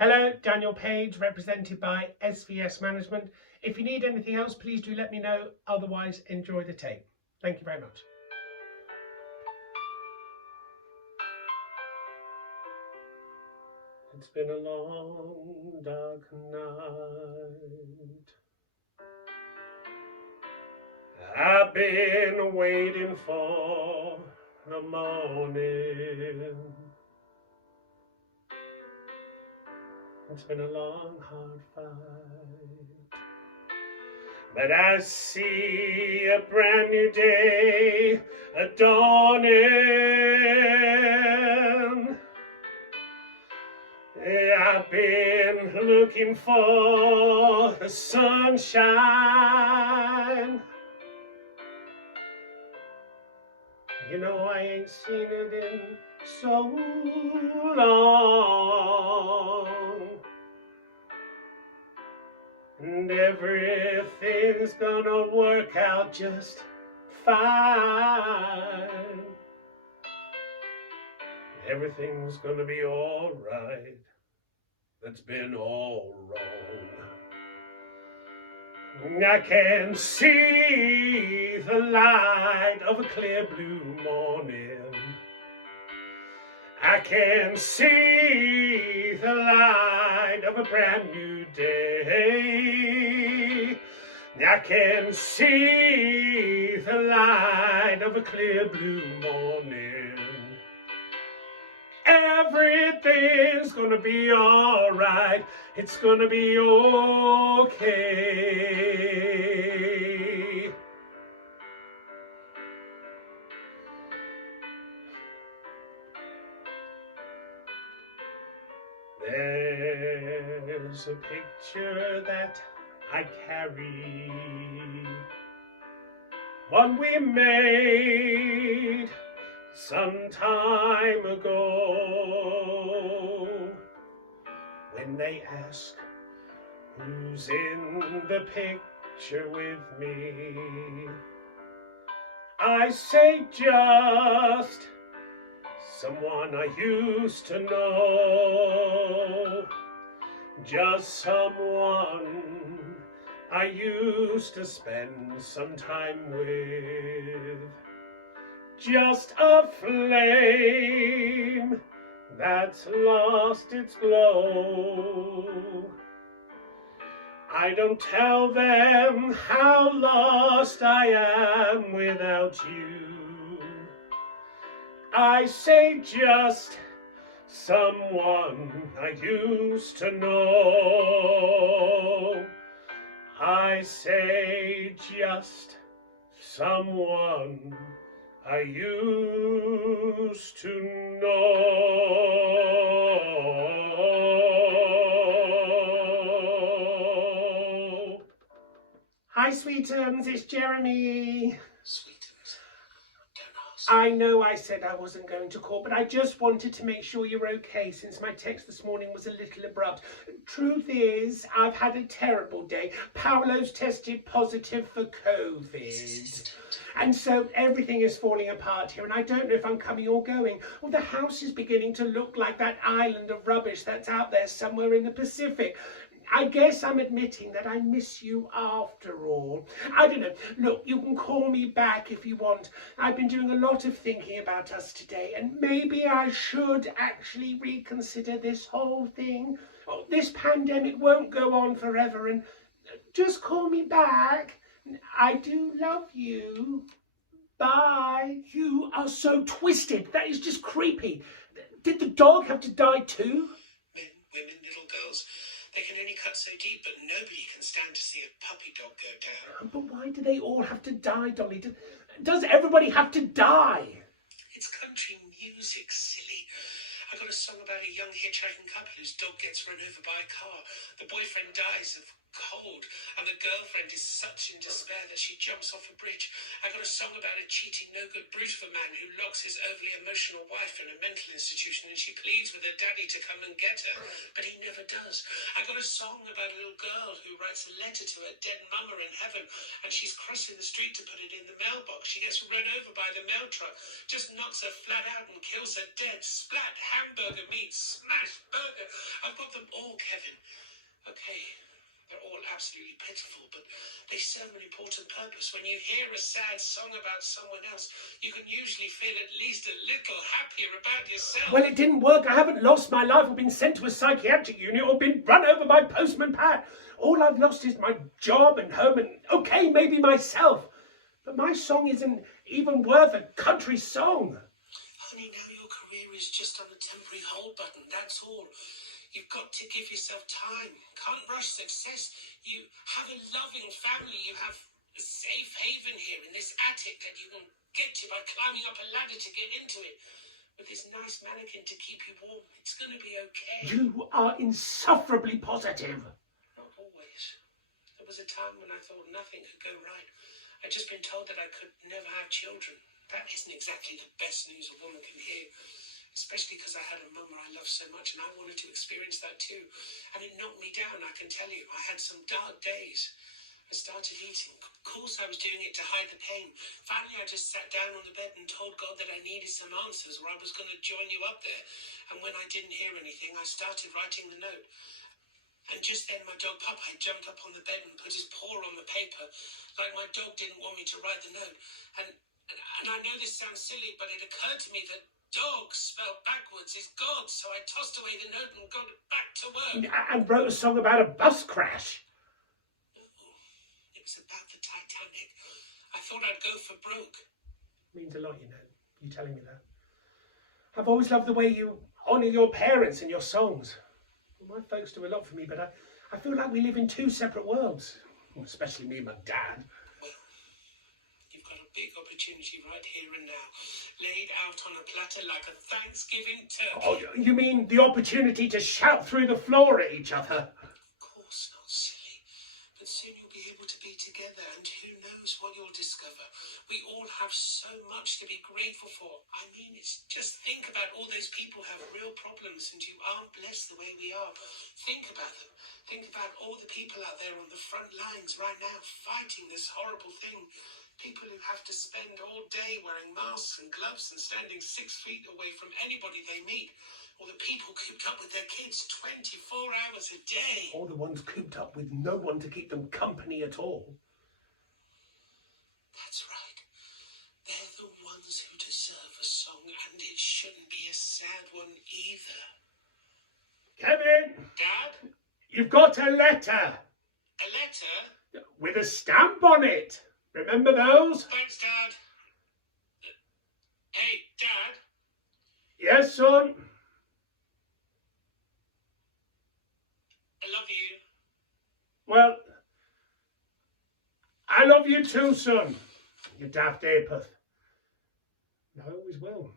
Hello, Daniel Page, represented by SVS Management. If you need anything else, please do let me know. Otherwise, enjoy the tape. Thank you very much. It's been a long, dark night. I've been waiting for the morning. It's been a long, hard fight. But I see a brand new day dawning. I've been looking for the sunshine. You know, I ain't seen it in so long. And everything's gonna work out just fine. Everything's gonna be all right. That's been all wrong. I can see the light of a clear blue morning. I can see the light of a brand new day. I can see the light of a clear blue morning. Everything's gonna be all right. It's gonna be okay. There's a picture that I carry, one we made some time ago. When they ask who's in the picture with me, I say just someone I used to know. Just someone I used to spend some time with. Just a flame that's lost its glow. I don't tell them how lost I am without you. I say just someone I used to know. I say just someone I used to know. Hi, Sweetums, it's Jeremy. Sweetums, don't ask. I know I said I wasn't going to call, but I just wanted to make sure you're okay since my text this morning was a little abrupt. Truth is, I've had a terrible day. Paolo's tested positive for COVID. And so everything is falling apart here, and I don't know if I'm coming or going. Well, the house is beginning to look like that island of rubbish that's out there somewhere in the Pacific. I guess I'm admitting that I miss you after all. I don't know. Look, you can call me back if you want. I've been doing a lot of thinking about us today, and maybe I should actually reconsider this whole thing. Oh, this pandemic won't go on forever, and just call me back. I do love you. Bye. You are so twisted. That is just creepy. Did the dog have to die too? Men, women, little girls. They can only cut so deep, but nobody can stand to see a puppy dog go down. But why do they all have to die, Dolly? Does everybody have to die? It's country music, silly. I got a song about a young hitchhiking couple whose dog gets run over by a car. The boyfriend dies of cold, and the girlfriend is such in despair that she jumps off a bridge. I got a song about a cheating, no-good brute of a man who locks his overly emotional wife in a mental institution, and she pleads with her daddy to come and get her, but he never does. I got a song about a little girl who writes a letter to her dead mama in heaven, and she's crossing the street to put it in the mailbox. She gets run over by the mail truck, just knocks her flat out and kills her dead. Splat, hamburger meat, smash, burger. I've got them all, Kevin. Okay. They're all absolutely pitiful, but they serve an important purpose. When you hear a sad song about someone else, you can usually feel at least a little happier about yourself. Well, it didn't work. I haven't lost my life or been sent to a psychiatric unit or been run over by Postman Pat. All I've lost is my job and home and, okay, maybe myself. But my song isn't even worth a country song. Honey, now your career is just on a temporary hold button, that's all. You've got to give yourself time. Can't rush success. You have a loving family. You have a safe haven here in this attic that you can get to by climbing up a ladder to get into it. With this nice mannequin to keep you warm. It's going to be okay. You are insufferably positive. Not always. There was a time when I thought nothing could go right. I'd just been told that I could never have children. That isn't exactly the best news a woman can hear. Especially because I had a mum I loved so much and I wanted to experience that too. And it knocked me down, I can tell you. I had some dark days. I started eating. Of course I was doing it to hide the pain. Finally I just sat down on the bed and told God that I needed some answers or I was going to join you up there. And when I didn't hear anything, I started writing the note. And just then my dog Popeye jumped up on the bed and put his paw on the paper, like my dog didn't want me to write the note. And I know this sounds silly, but it occurred to me that dog spelled backwards is God, so I tossed away the note and got back to work. And wrote a song about a bus crash. It was about the Titanic. I thought I'd go for broke. Means a lot, you know, you telling me that. I've always loved the way you honour your parents in your songs. Well, my folks do a lot for me, but I feel like we live in two separate worlds. Especially me and my dad. Well, you've got a big opportunity right here and now. Laid out on a platter like a Thanksgiving turkey. Oh, you mean the opportunity to shout through the floor at each other? Of course not, silly. But soon you'll be able to be together, and who knows what you'll discover. We all have so much to be grateful for. I mean, it's just think about all those people who have real problems, and you aren't blessed the way we are. Think about them. Think about all the people out there on the front lines right now fighting this horrible thing. People who have to spend all day wearing masks and gloves and standing 6 feet away from anybody they meet. Or the people cooped up with their kids 24 hours a day. Or the ones cooped up with no one to keep them company at all. That's right. They're the ones who deserve a song, and it shouldn't be a sad one either. Kevin! Dad? You've got a letter. A letter? With a stamp on it. Remember those? Thanks, Dad. Hey, Dad? Yes, son? I love you. Well, I love you too, son. You daft apeth. I always will.